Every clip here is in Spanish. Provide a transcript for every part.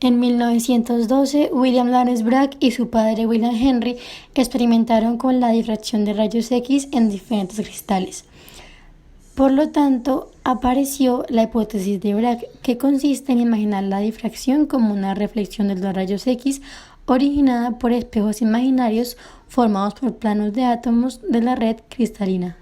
En 1912, William Lawrence Bragg y su padre William Henry experimentaron con la difracción de rayos X en diferentes cristales. Por lo tanto, apareció la hipótesis de Bragg, que consiste en imaginar la difracción como una reflexión de los rayos X originada por espejos imaginarios formados por planos de átomos de la red cristalina.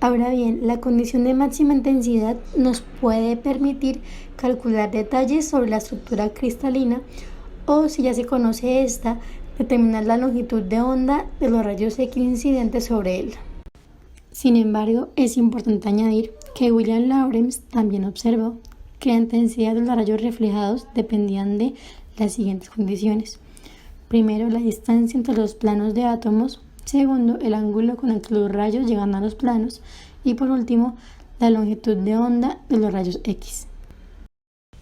Ahora bien, la condición de máxima intensidad nos puede permitir calcular detalles sobre la estructura cristalina o, si ya se conoce esta, determinar la longitud de onda de los rayos X incidentes sobre él. Sin embargo, es importante añadir que William Lawrence también observó que la intensidad de los rayos reflejados dependían de las siguientes condiciones. Primero, la distancia entre los planos de átomos. Segundo, el ángulo con el que los rayos llegan a los planos. Y por último, la longitud de onda de los rayos X.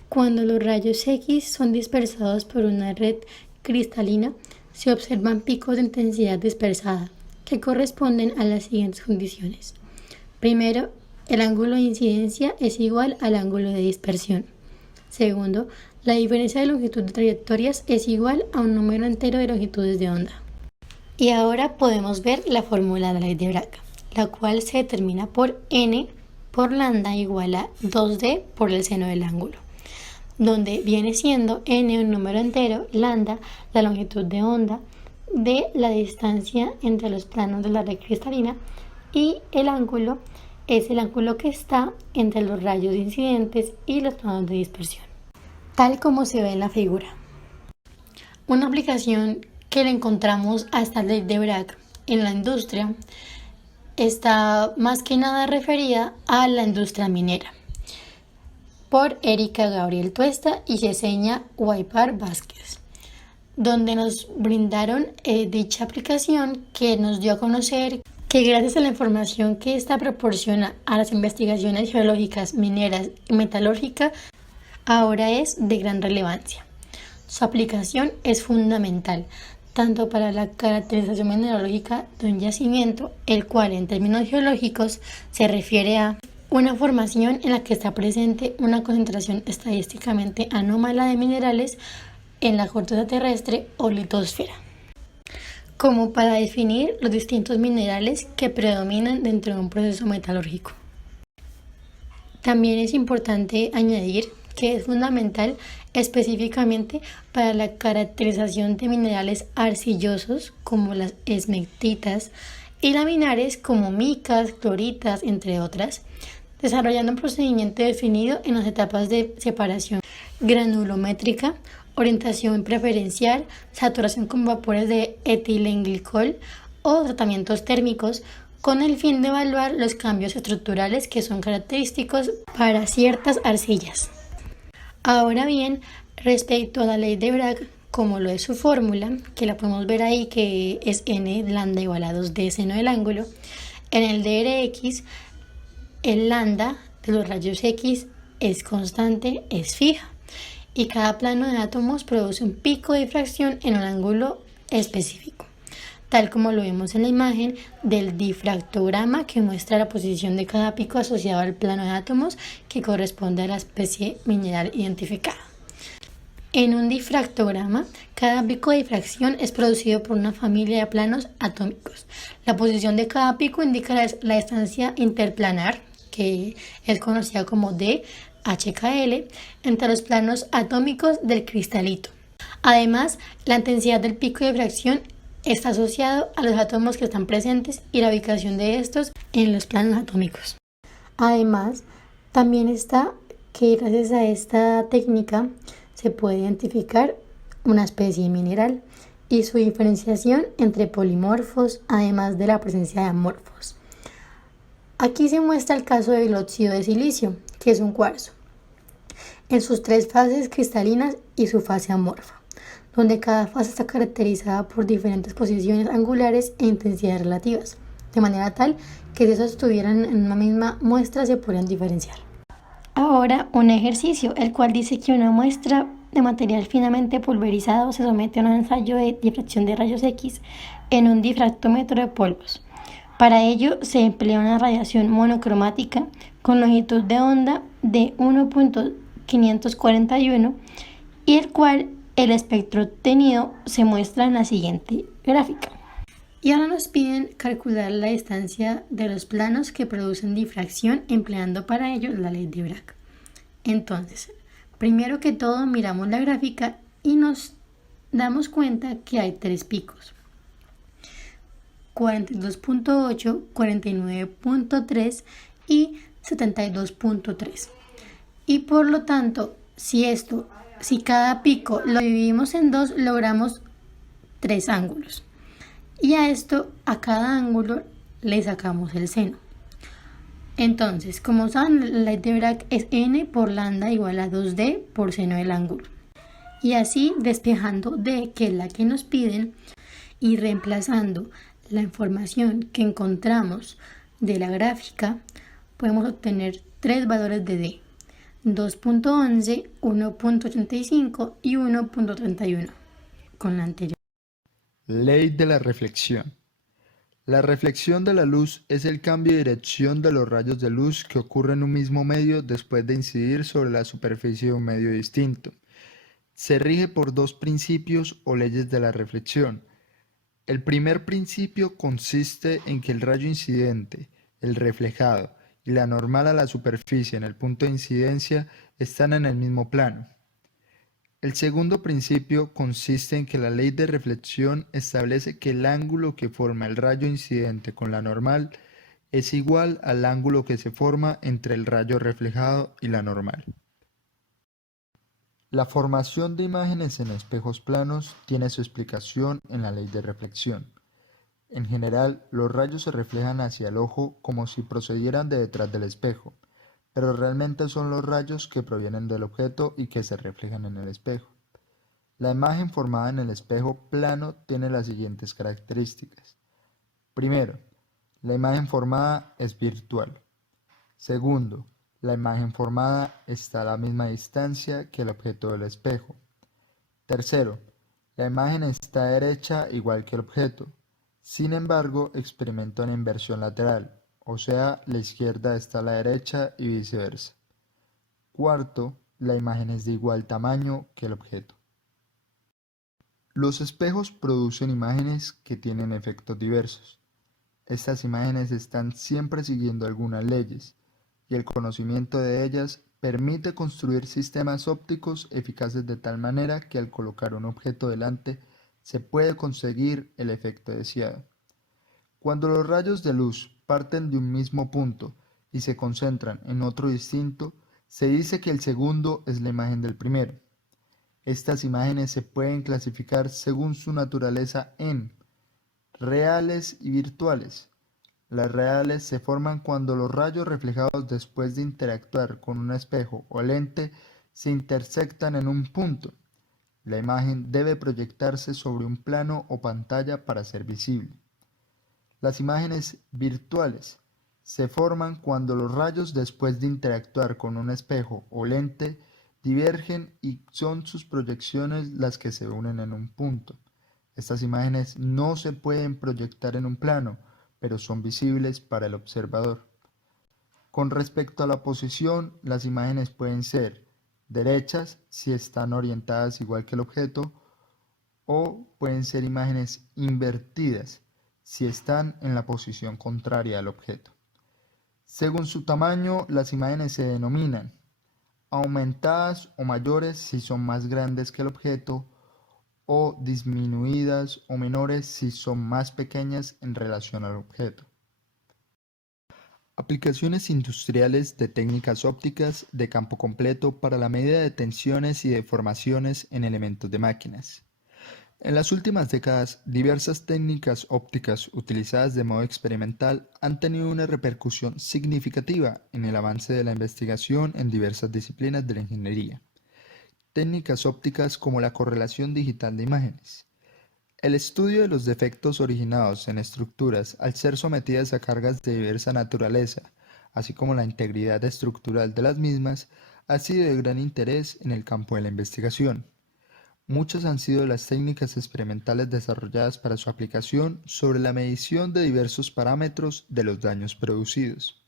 Cuando los rayos X son dispersados por una red cristalina, se observan picos de intensidad dispersada, que corresponden a las siguientes condiciones. Primero, el ángulo de incidencia es igual al ángulo de dispersión. Segundo, la diferencia de longitud de trayectorias es igual a un número entero de longitudes de onda. Y ahora podemos ver la fórmula de la ley de Bragg, la cual se determina por n por lambda igual a 2d por el seno del ángulo, donde viene siendo n un número entero, lambda la longitud de onda, d la distancia entre los planos de la red cristalina y el ángulo es el ángulo que está entre los rayos incidentes y los planos de dispersión, tal como se ve en la figura. Una aplicación que le encontramos a esta ley de Bragg en la industria está más que nada referida a la industria minera, por Erika Gabriel Tuesta y Yesenia Guaypar Vázquez, donde nos brindaron dicha aplicación que nos dio a conocer que gracias a la información que ésta proporciona a las investigaciones geológicas, mineras y metalúrgicas, ahora es de gran relevancia. Su aplicación es fundamental tanto para la caracterización mineralógica de un yacimiento, el cual en términos geológicos se refiere a una formación en la que está presente una concentración estadísticamente anómala de minerales en la corteza terrestre o litosfera, como para definir los distintos minerales que predominan dentro de un proceso metalúrgico. También es importante añadir que es fundamental específicamente para la caracterización de minerales arcillosos como las esmectitas y laminares como micas, cloritas, entre otras, desarrollando un procedimiento definido en las etapas de separación granulométrica, orientación preferencial, saturación con vapores de etilenglicol o tratamientos térmicos, con el fin de evaluar los cambios estructurales que son característicos para ciertas arcillas. Ahora bien, respecto a la ley de Bragg, como lo es su fórmula, que la podemos ver ahí, que es n lambda igual a 2d seno del ángulo, en el DRX, el lambda de los rayos X es constante, es fija, y cada plano de átomos produce un pico de difracción en un ángulo específico, tal como lo vemos en la imagen del difractograma, que muestra la posición de cada pico asociado al plano de átomos que corresponde a la especie mineral identificada. En un difractograma, cada pico de difracción es producido por una familia de planos atómicos. La posición de cada pico indica la distancia interplanar, que es conocida como DHKL, entre los planos atómicos del cristalito. Además, la intensidad del pico de difracción está asociado a los átomos que están presentes y la ubicación de estos en los planos atómicos. Además, también está que gracias a esta técnica se puede identificar una especie mineral y su diferenciación entre polimorfos, además de la presencia de amorfos. Aquí se muestra el caso del óxido de silicio, que es un cuarzo, en sus tres fases cristalinas y su fase amorfa, donde cada fase está caracterizada por diferentes posiciones angulares e intensidades relativas, de manera tal que si esas estuvieran en una misma muestra se podrían diferenciar. Ahora, un ejercicio, el cual dice que una muestra de material finamente pulverizado se somete a un ensayo de difracción de rayos X en un difractómetro de polvos. Para ello se emplea una radiación monocromática con longitud de onda de 1.541 y el cual el espectro obtenido se muestra en la siguiente gráfica. Y ahora nos piden calcular la distancia de los planos que producen difracción empleando para ello la ley de Bragg. Entonces, primero que todo miramos la gráfica y nos damos cuenta que hay tres picos: 42.8, 49.3 y 72.3. Y por lo tanto, si cada pico lo dividimos en dos, logramos tres ángulos. Y a cada ángulo le sacamos el seno. Entonces, como saben, la ley de Bragg es n por lambda igual a 2d por seno del ángulo. Y así, despejando d, que es la que nos piden, y reemplazando la información que encontramos de la gráfica, podemos obtener tres valores de d: 2.11, 1.85 y 1.31 con la anterior. Ley de la reflexión. La reflexión de la luz es el cambio de dirección de los rayos de luz que ocurre en un mismo medio después de incidir sobre la superficie de un medio distinto. Se rige por dos principios o leyes de la reflexión. El primer principio consiste en que el rayo incidente, el reflejado y la normal a la superficie en el punto de incidencia están en el mismo plano. El segundo principio consiste en que la ley de reflexión establece que el ángulo que forma el rayo incidente con la normal es igual al ángulo que se forma entre el rayo reflejado y la normal. La formación de imágenes en espejos planos tiene su explicación en la ley de reflexión. En general, los rayos se reflejan hacia el ojo como si procedieran de detrás del espejo, pero realmente son los rayos que provienen del objeto y que se reflejan en el espejo. La imagen formada en el espejo plano tiene las siguientes características. Primero, la imagen formada es virtual. Segundo, la imagen formada está a la misma distancia que el objeto del espejo. Tercero, la imagen está derecha igual que el objeto. Sin embargo, experimenta una inversión lateral, o sea, la izquierda está a la derecha y viceversa. Cuarto, la imagen es de igual tamaño que el objeto. Los espejos producen imágenes que tienen efectos diversos. Estas imágenes están siempre siguiendo algunas leyes, y el conocimiento de ellas permite construir sistemas ópticos eficaces de tal manera que al colocar un objeto delante se puede conseguir el efecto deseado. Cuando los rayos de luz parten de un mismo punto y se concentran en otro distinto, se dice que el segundo es la imagen del primero. Estas imágenes se pueden clasificar según su naturaleza en reales y virtuales. Las reales se forman cuando los rayos reflejados después de interactuar con un espejo o lente se intersectan en un punto. La imagen debe proyectarse sobre un plano o pantalla para ser visible. Las imágenes virtuales se forman cuando los rayos después de interactuar con un espejo o lente divergen y son sus proyecciones las que se unen en un punto. Estas imágenes no se pueden proyectar en un plano, pero son visibles para el observador. Con respecto a la posición, las imágenes pueden ser derechas si están orientadas igual que el objeto, o pueden ser imágenes invertidas si están en la posición contraria al objeto. Según su tamaño, las imágenes se denominan aumentadas o mayores si son más grandes que el objeto, o disminuidas o menores si son más pequeñas en relación al objeto. Aplicaciones industriales de técnicas ópticas de campo completo para la medida de tensiones y deformaciones en elementos de máquinas. En las últimas décadas, diversas técnicas ópticas utilizadas de modo experimental han tenido una repercusión significativa en el avance de la investigación en diversas disciplinas de la ingeniería. Técnicas ópticas como la correlación digital de imágenes. El estudio de los defectos originados en estructuras al ser sometidas a cargas de diversa naturaleza, así como la integridad estructural de las mismas, ha sido de gran interés en el campo de la investigación. Muchas han sido las técnicas experimentales desarrolladas para su aplicación sobre la medición de diversos parámetros de los daños producidos.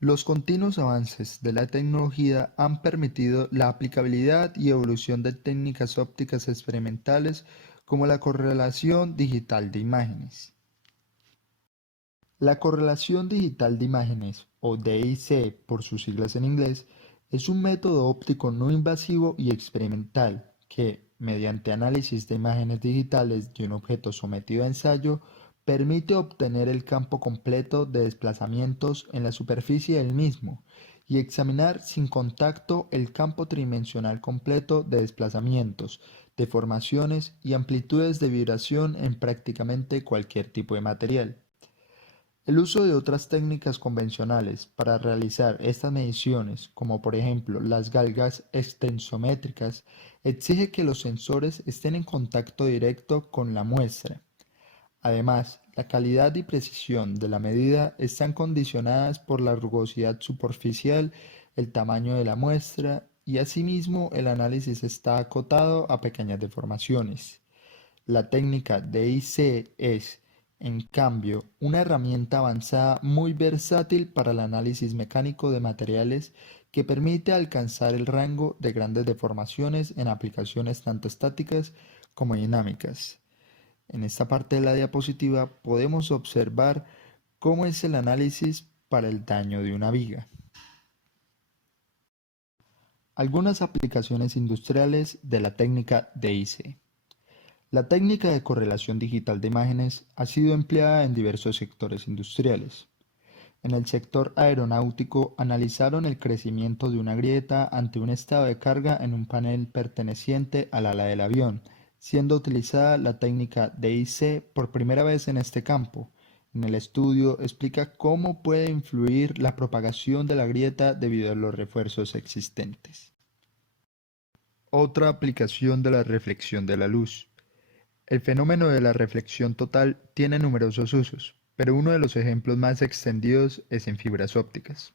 Los continuos avances de la tecnología han permitido la aplicabilidad y evolución de técnicas ópticas experimentales como la correlación digital de imágenes. La correlación digital de imágenes, o DIC por sus siglas en inglés, es un método óptico no invasivo y experimental que, mediante análisis de imágenes digitales de un objeto sometido a ensayo, permite obtener el campo completo de desplazamientos en la superficie del mismo y examinar sin contacto el campo tridimensional completo de desplazamientos, deformaciones y amplitudes de vibración en prácticamente cualquier tipo de material. El uso de otras técnicas convencionales para realizar estas mediciones, como por ejemplo las galgas extensométricas, exige que los sensores estén en contacto directo con la muestra. Además, la calidad y precisión de la medida están condicionadas por la rugosidad superficial, el tamaño de la muestra y asimismo el análisis está acotado a pequeñas deformaciones. La técnica DIC es, en cambio, una herramienta avanzada muy versátil para el análisis mecánico de materiales que permite alcanzar el rango de grandes deformaciones en aplicaciones tanto estáticas como dinámicas. En esta parte de la diapositiva podemos observar cómo es el análisis para el daño de una viga. Algunas aplicaciones industriales de la técnica DIC. La técnica de correlación digital de imágenes ha sido empleada en diversos sectores industriales. En el sector aeronáutico analizaron el crecimiento de una grieta ante un estado de carga en un panel perteneciente al ala del avión, siendo utilizada la técnica DIC por primera vez en este campo. En el estudio explica cómo puede influir la propagación de la grieta debido a los refuerzos existentes. Otra aplicación de la reflexión de la luz. El fenómeno de la reflexión total tiene numerosos usos, pero uno de los ejemplos más extendidos es en fibras ópticas,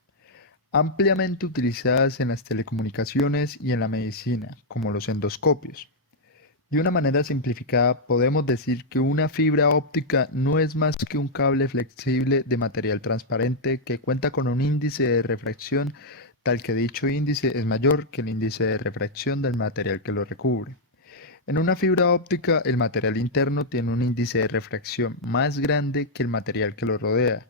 ampliamente utilizadas en las telecomunicaciones y en la medicina, como los endoscopios. De una manera simplificada, podemos decir que una fibra óptica no es más que un cable flexible de material transparente que cuenta con un índice de refracción tal que dicho índice es mayor que el índice de refracción del material que lo recubre. En una fibra óptica, el material interno tiene un índice de refracción más grande que el material que lo rodea.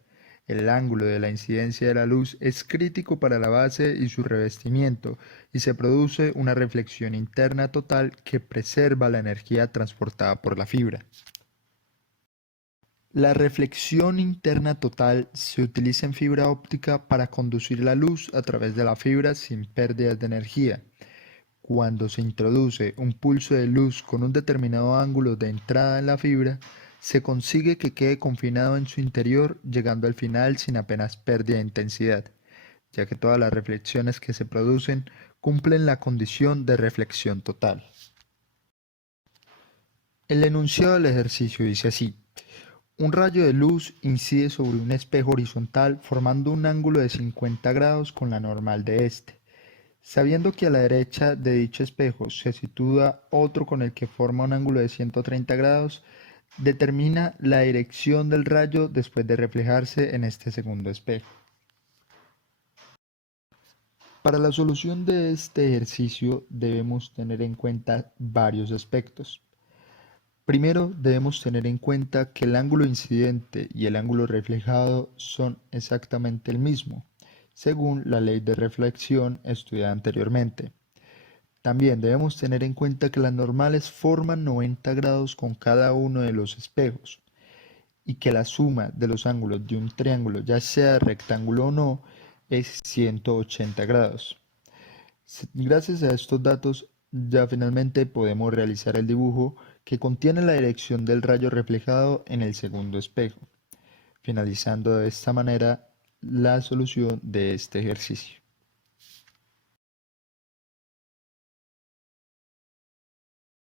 El ángulo de la incidencia de la luz es crítico para la base y su revestimiento, y se produce una reflexión interna total que preserva la energía transportada por la fibra. La reflexión interna total se utiliza en fibra óptica para conducir la luz a través de la fibra sin pérdidas de energía. Cuando se introduce un pulso de luz con un determinado ángulo de entrada en la fibra, se consigue que quede confinado en su interior, llegando al final sin apenas pérdida de intensidad, ya que todas las reflexiones que se producen cumplen la condición de reflexión total. El enunciado del ejercicio dice así: un rayo de luz incide sobre un espejo horizontal formando un ángulo de 50 grados con la normal de este. Sabiendo que a la derecha de dicho espejo se sitúa otro con el que forma un ángulo de 130 grados, determina la dirección del rayo después de reflejarse en este segundo espejo. Para la solución de este ejercicio debemos tener en cuenta varios aspectos. Primero, debemos tener en cuenta que el ángulo incidente y el ángulo reflejado son exactamente el mismo, según la ley de reflexión estudiada anteriormente. También debemos tener en cuenta que las normales forman 90 grados con cada uno de los espejos y que la suma de los ángulos de un triángulo, ya sea rectángulo o no, es 180 grados. Gracias a estos datos, ya finalmente podemos realizar el dibujo que contiene la dirección del rayo reflejado en el segundo espejo, finalizando de esta manera la solución de este ejercicio.